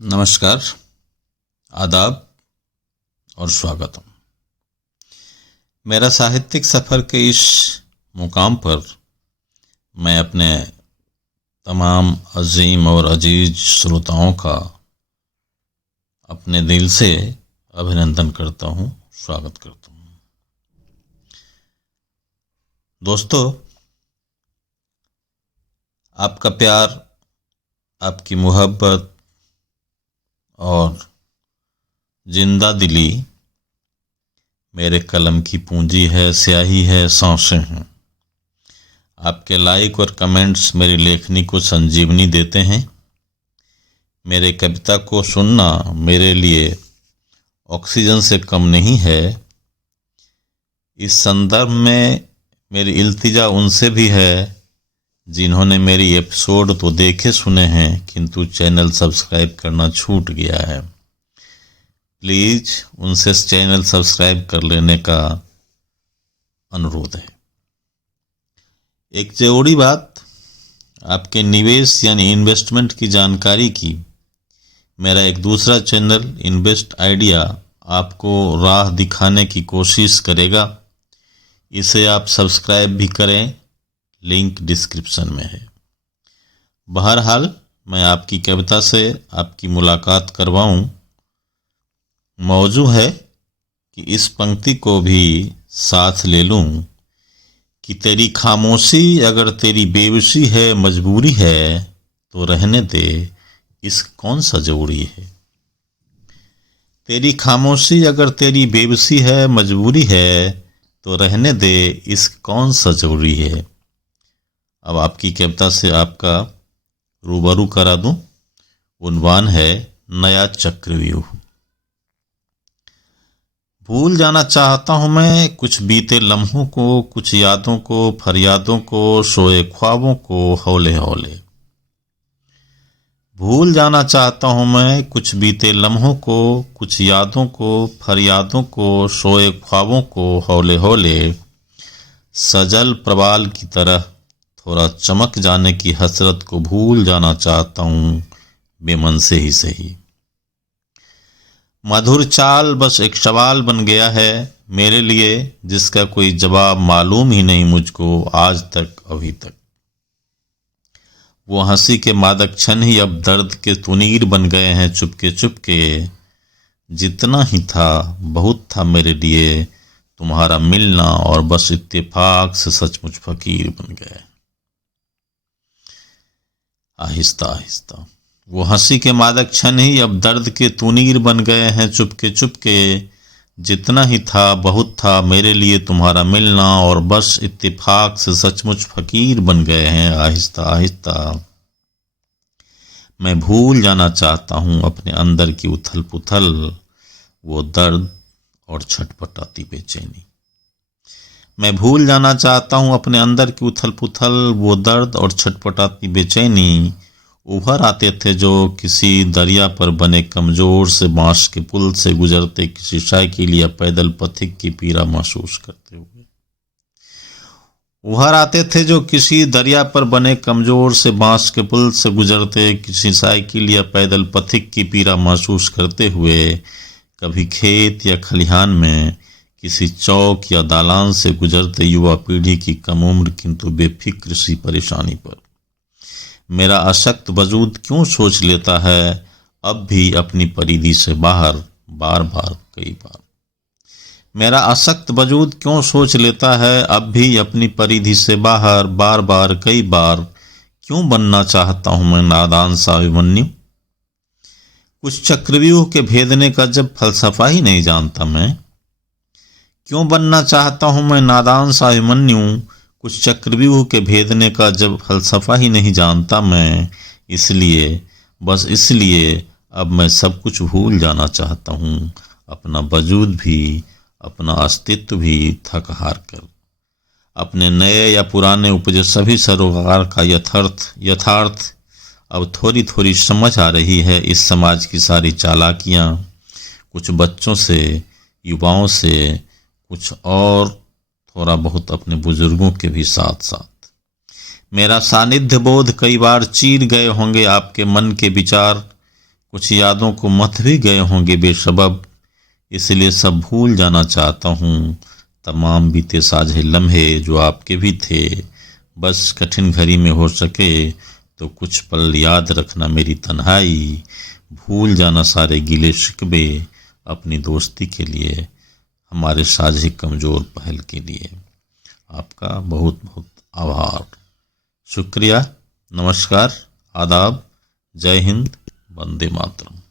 नमस्कार, आदाब और स्वागतम। मेरा साहित्यिक सफ़र के इस मुकाम पर मैं अपने तमाम अजीम और अजीज श्रोताओं का अपने दिल से अभिनंदन करता हूँ, स्वागत करता हूँ। दोस्तों, आपका प्यार, आपकी मोहब्बत और जिंदा दिली मेरे कलम की पूंजी है, स्याही है, सांसें हैं। आपके लाइक और कमेंट्स मेरी लेखनी को संजीवनी देते हैं। मेरे कविता को सुनना मेरे लिए ऑक्सीजन से कम नहीं है। इस संदर्भ में मेरी इल्तिजा उनसे भी है जिन्होंने मेरी एपिसोड तो देखे सुने हैं किंतु चैनल सब्सक्राइब करना छूट गया है। प्लीज़ उनसे चैनल सब्सक्राइब कर लेने का अनुरोध है। एक जरूरी बात, आपके निवेश यानी इन्वेस्टमेंट की जानकारी की मेरा एक दूसरा चैनल इन्वेस्ट आइडिया आपको राह दिखाने की कोशिश करेगा। इसे आप सब्सक्राइब भी करें, लिंक डिस्क्रिप्शन में है। बहरहाल मैं आपकी कविता से आपकी मुलाकात करवाऊं। मौजू है कि इस पंक्ति को भी साथ ले लूं कि तेरी खामोशी अगर तेरी बेबसी है, मजबूरी है तो रहने दे, इस कौन सा जरूरी है। तेरी खामोशी अगर तेरी बेबसी है, मजबूरी है तो रहने दे, इस कौन सा जरूरी है। अब आपकी कविता से आपका रूबरू करा दूं। उन्वान है नया चक्रव्यूह। भूल जाना चाहता हूं मैं कुछ बीते लम्हों को, कुछ यादों को, फरियादों को, सोए ख्वाबों को हौले हौले। भूल जाना चाहता हूं मैं कुछ बीते लम्हों को, कुछ यादों को, फरियादों को, सोए ख्वाबों को हौले हौले। सजल प्रवाल की तरह थोड़ा चमक जाने की हसरत को भूल जाना चाहता हूँ, बेमन से ही सही। मधुर चाल बस एक सवाल बन गया है मेरे लिए, जिसका कोई जवाब मालूम ही नहीं मुझको आज तक, अभी तक। वो हंसी के मादक क्षण ही अब दर्द के तुनीर बन गए हैं चुपके चुपके। जितना ही था बहुत था मेरे लिए तुम्हारा मिलना, और बस इत्तेफाक से सचमुच फकीर बन गए। आहिस्ता आहिस्ता वो हंसी के मादक क्षण ही अब दर्द के तूनीर बन गए हैं चुपके चुपके। जितना ही था बहुत था मेरे लिए तुम्हारा मिलना, और बस इत्तेफाक से सचमुच फकीर बन गए हैं। आहिस्ता आहिस्ता मैं भूल जाना चाहता हूँ अपने अंदर की उथल पुथल, वो दर्द और छटपटाती बेचैनी। मैं भूल जाना चाहता हूँ अपने अंदर की उथल पुथल, वो दर्द और छटपटाती बेचैनी। उभर आते थे जो किसी दरिया पर बने कमजोर से बांस के पुल से गुजरते किसी साइकिल या पैदल पथिक की पीड़ा महसूस करते हुए। उभर आते थे जो किसी दरिया पर बने कमजोर से बांस के पुल से गुजरते किसी साइकिल या पैदल पथिक की पीड़ा महसूस करते हुए। कभी खेत या खलिहान में किसी चौक या दालान से गुजरते युवा पीढ़ी की कम उम्र किंतु बेफिक्र सी परेशानी पर। मेरा अशक्त वजूद क्यों सोच लेता है अब भी अपनी परिधि से बाहर, बार बार कई बार। मेरा अशक्त वजूद क्यों सोच लेता है अब भी अपनी परिधि से बाहर, बार बार कई बार। क्यों बनना चाहता हूं मैं नादान सा अभिमन्यु। कुछ चक्रव्यूह के भेदने का जब फलसफा ही नहीं जानता मैं। क्यों बनना चाहता हूं मैं नादान सा अभिमन्यु, कुछ चक्रव्यूह के भेदने का जब फलसफा ही नहीं जानता मैं। इसलिए, बस इसलिए अब मैं सब कुछ भूल जाना चाहता हूँ, अपना वजूद भी, अपना अस्तित्व भी थक हार कर। अपने नए या पुराने उपजे सभी सरोकार का यथार्थ अब थोड़ी थोड़ी समझ आ रही है। इस समाज की सारी चालाकियाँ, कुछ बच्चों से, युवाओं से, कुछ और थोड़ा बहुत अपने बुजुर्गों के भी साथ साथ। मेरा सानिध्य बोध कई बार चीर गए होंगे आपके मन के विचार। कुछ यादों को मथ भी गए होंगे बेसबब, इसलिए सब भूल जाना चाहता हूँ। तमाम बीते साझे लम्हे जो आपके भी थे, बस कठिन घड़ी में हो सके तो कुछ पल याद रखना मेरी तन्हाई। भूल जाना सारे गिले शिकवे अपनी दोस्ती के लिए, हमारे साझे कमज़ोर पहल के लिए। आपका बहुत बहुत आभार, शुक्रिया, नमस्कार, आदाब, जय हिंद, वंदे मातरम।